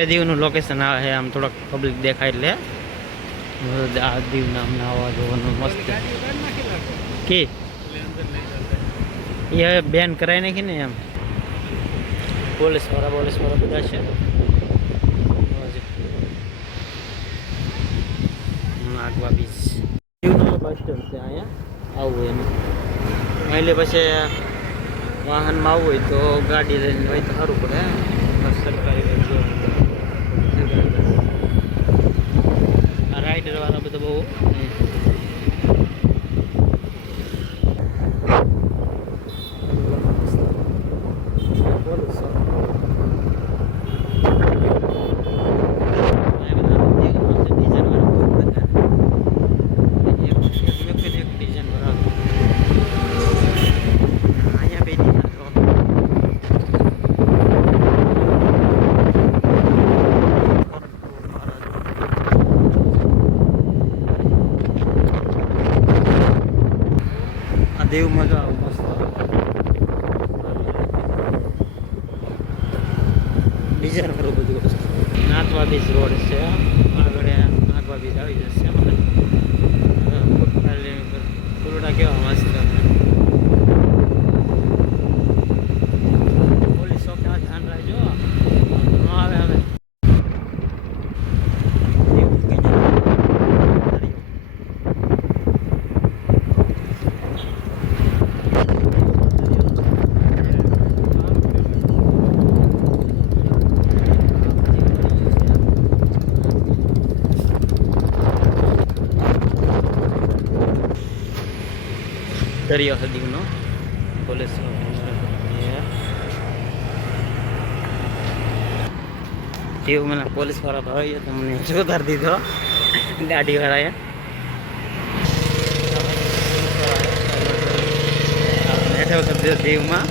દીવનું location આવે છે આમ થોડોક પબ્લિક દેખાય એટલે આ દીવના અમને આવવા જોવાનું મસ્ત કે એ હવે બેન કરાવી નાખી ને એમ પોલીસ વાળા બધા છે આગવા બીચ દીવનો બસ સ્ટેન્ડ છે અહીંયા આવવું એનું એટલે પછી વાહનમાં આવવું હોય તો ગાડી લઈને હોય તો સારું પડે સરકારી રાઈડર વાળા બધા બહુ દેવ મજા આવે મસ્ત ડિઝાઇન કરું બધું વસ્તુ નાથવા બીચ રોડ છે આગળ નાથવા બીચ આવી જશે ફૂલડા કેવા મસ્ત પોલીસ ચોકીમાં ધ્યાન રાખજો ન આવે હવે દરિયો છે દીવનો પોલીસ દીવ મને પોલીસ વાળા ભાઈ તમને સુધાર દીધો ગાડી વાળાએ નેઠો કરી દીધો દીવમાં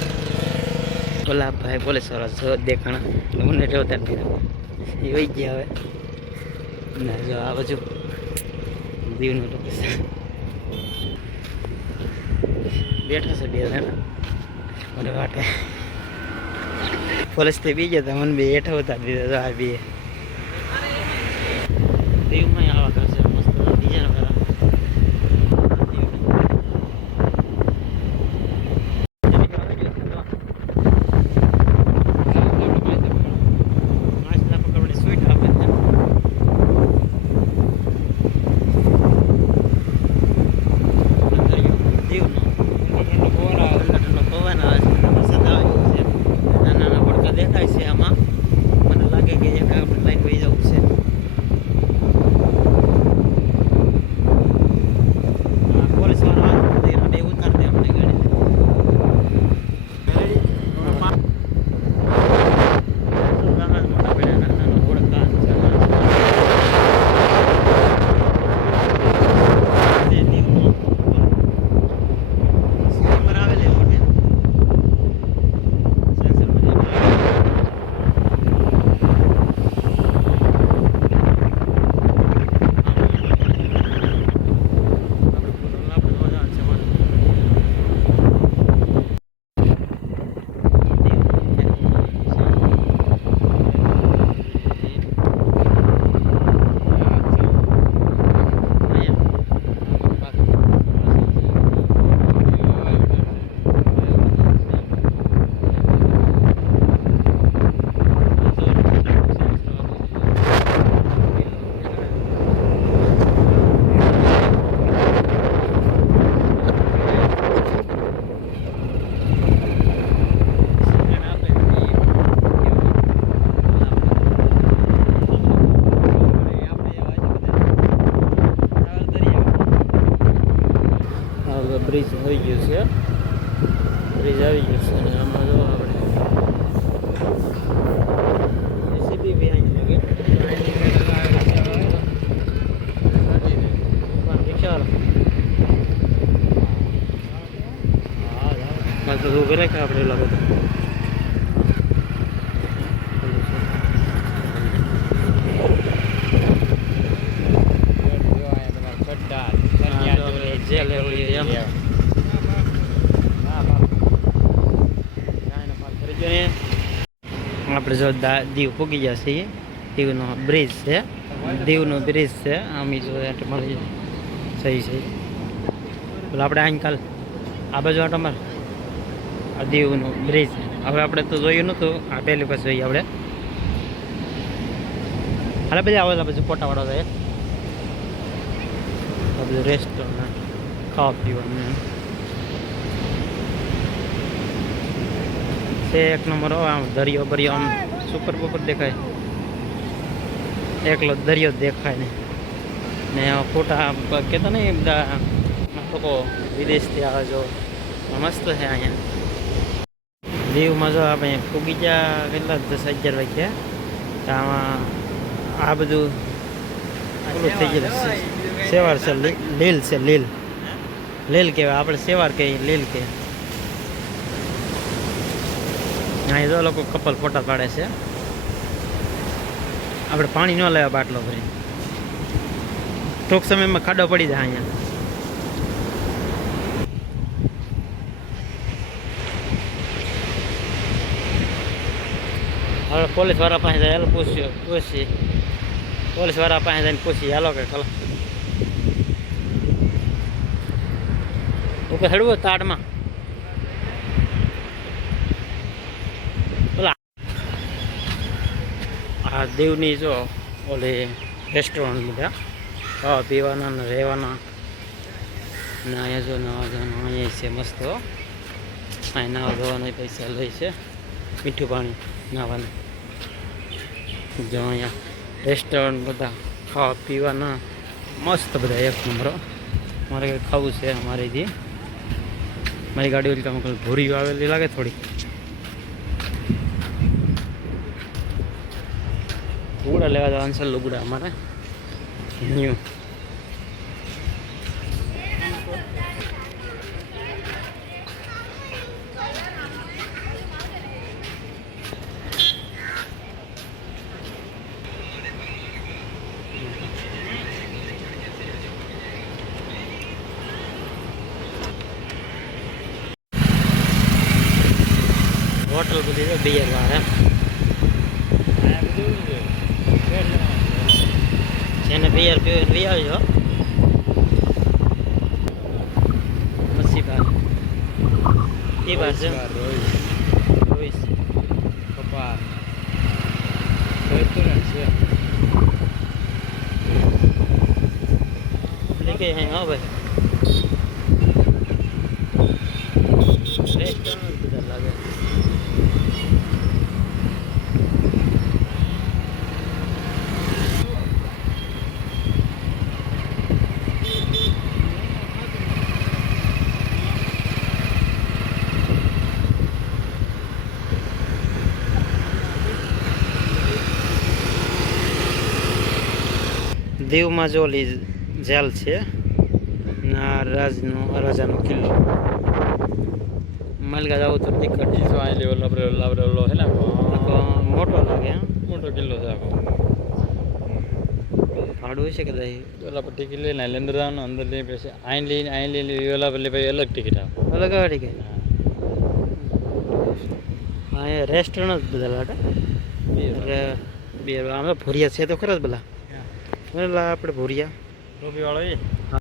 ઓલા ભાઈ પોલીસ વાળા જો દેખાણા મને નેઠો ઉતારી દીધો એ વહી ગયા હવે ના જો આ બાજુ દીવનું લોકેશન બેઠા છે બે જણા મને વાટે પોલીસ થી બી ગયા મને બે હેઠા ઉતારી દીધા આ બે દીવમાં આવા કરશે મસ્ત ડિઝાઇન કરા દેખાય છે આમાં મને લાગે કે એક આપણે લાઈન વહી જવું છે પોલીસ વાળા બે ઉતારી દે અમને ગાડી બ્રિજ આવી ગયું છે બ્રિજ આવી ગયું છે અને આમાં જો આપણે સીધી બી આવી લાગે રિક્ષા તો ઉભે રાખે આપણે એલા બધા જે લેવડી એમ આપણે જો દીવ પૂગી ગયા છીએ દીવનો બ્રિજ છે, દીવનો બ્રિજ છે. આમી જો આટો મળી સહી છે. એટલે આપણે આજકાલ આ બાજુ આટો માર આ દીવનો બ્રિજ. હવે આપણે તો જોયું નહોતું, આ પહેલી પાસે જોઈએ આપણે. હાલે બધા આવે પછી ફોટાવાળો થાય. આ બધું રેસ્ટોરન્ટ, ખાવા પીવાનું છે એક નંબર. આમ દરિયો બરિયો આમ સુપર બપર દેખાય, એકલો દરિયો જ દેખાય ને ફોટા કહેતા નહીં બધા લોકો વિદેશથી આવે જો મસ્ત છે અહીંયા દીવમાં. જો આપણે ફૂગી ગયા કેટલા 10-11 વાગ્યા, તો આમાં આ બધું ઓલું થઈ ગયેલું સેવાર છે, લીલ છે, લીલ લીલ કહેવાય. આપણે સેવાર કહીએ, લીલ કહે. અહીં જો લોકો કપલ ફોટા પાડે છે. આપણે પાણી ન લેવા બાટલો ભરી, ટૂંક સમયમાં ખાડો પડી જાય અહીંયા. હવે પોલીસ વાળા પાસે જાય, હાલો પૂછી પોલીસ વાળા પાસે જઈને પૂછી હાલો કે ખલો તું કે હડવું તાડમાં ઓલા આ દીવની જો ઓલી રેસ્ટોરન્ટ બધા ખાવા પીવાના ને રહેવાના ને અહીંયા જો નાવા જવાનું અહીંયા છે મસ્ત. અહીં નાવા ધોવાના પૈસા લે છે, મીઠું પાણી નાવાનું. જો અહીંયા રેસ્ટોરન્ટ બધા ખાવા પીવાના મસ્ત બધા એક નંબર. મારે કંઈ ખાવું છે અમારીથી. મારી ગાડી ઓલી કામ ભૂરી આવેલી લાગે થોડી. લુગડા લેવા જવાનું છે, લુગડા અમારે ન્યુ. હોટલ બધી બિયર વાર જેને બિયર પીવું લઈ આવજો. મસ્સી બાર એ બાર છે રોઈસ કપાર રેસ્ટોરન્ટ છે લેકે અહીં હો ભાઈ. રેસ્ટોરન્ટ બધા લાગે. દીવમાં જો ઓલી જેલ છે ના રાજાનો કિલ્લો. માલગા જાવ તો ટિકટ ઓલો હે ને મોટો લાગે, મોટો કિલ્લો છે આખો. ભાડું હોય છે કે ઓલા પર ટિકિટ લઈને અંદર જવાનું, અંદર લઈ પછી અહીં લઈને ઓલા પર પછી અલગ ટિકિટ આવે, અલગ આવે ટિકિટ. હા રેસ્ટોરન્ટ જ બધા લાગે. બે આમ તો ભૂરિયા છે તો ખરા જ બધા. આપણે ભૂરિયા ટોપી વાળો